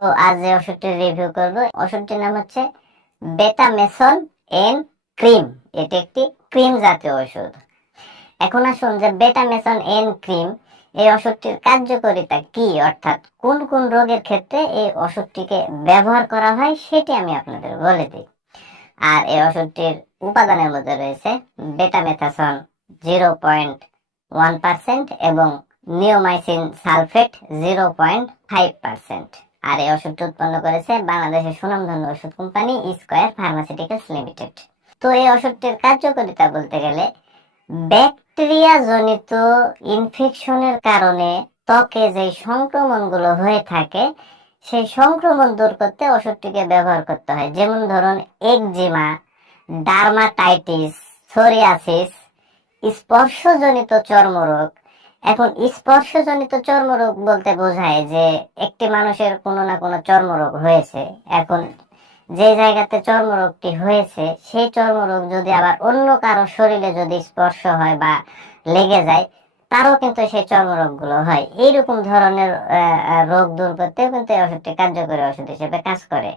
তো আজ যে ওষুধটির রিভিউ করব, ওষুধটির নাম হচ্ছে বেটামেসন এন ক্রিম। এটি একটি ক্রিম জাতীয় ওষুধ। এখন আসুন যে বেটামেসন এন ক্রিম এই ওষুধটির কার্যকারিতা কি, অর্থাৎ কোন কোন রোগের ক্ষেত্রে এই ওষুধটিকে ব্যবহার করা হয় সেটি আমি আপনাদের বলে দিই। আর এই ওষুধটির উপাদানের মধ্যে রয়েছে বেটামেথাসন 0.1% এবং নিওমাইসিন সালফেট 0.5%। আর এই ওষুধটি উৎপন্ন করেছে বাংলাদেশের সুনামধন্য ওষুধ কোম্পানি স্কয়ার ফার্মাসিউটিক্যালস লিমিটেড। তো এই ওষুধটির কার্যকারিতা বলতে গেলে, ব্যাকটেরিয়া জনিত ইনফেকশনের কারণে ত্বকে যে সংক্রমণগুলো হয়ে থাকে সেই সংক্রমণ দূর করতে ওষুধটিকে ব্যবহার করতে হয়। যেমন ধরুন একজিমা, ডার্মাটাইটিস, সোরিয়াসিস, স্পর্শজনিত চর্মরোগ। এখন স্পর্শজনিত চর্মরোগ বলতে বোঝায় যে একটি মানুষের কোনো না কোনো চর্মরোগ হয়েছে। এখন যে জায়গাতে চর্মরোগটি হয়েছে সেই চর্মরোগ যদি আবার অন্য কারো শরীরে যদি স্পর্শ হয় বা লেগে যায়, তারও কিন্তু সেই চর্মরোগগুলো হয়। এইরকম ধরনের রোগ দূর করতেও কিন্তু এই ওষুধটি কার্যকরী ওষুধ হিসেবে কাজ করে।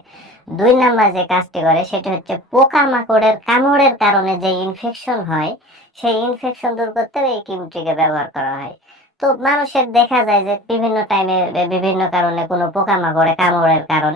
2 নাম্বার যে কাজটি করে সেটি হচ্ছে পোকামাকড়ের কামড়ের কারণে যে ইনফেকশন হয় সেই ইনফেকশন দূর করতেও এই ক্রিমটিকে ব্যবহার করা হয়। তো মানুষের দেখা যায় যে বিভিন্ন টাইমে বিভিন্ন কারণে কোনো পোকামাকড়ে কামড়ের কারণে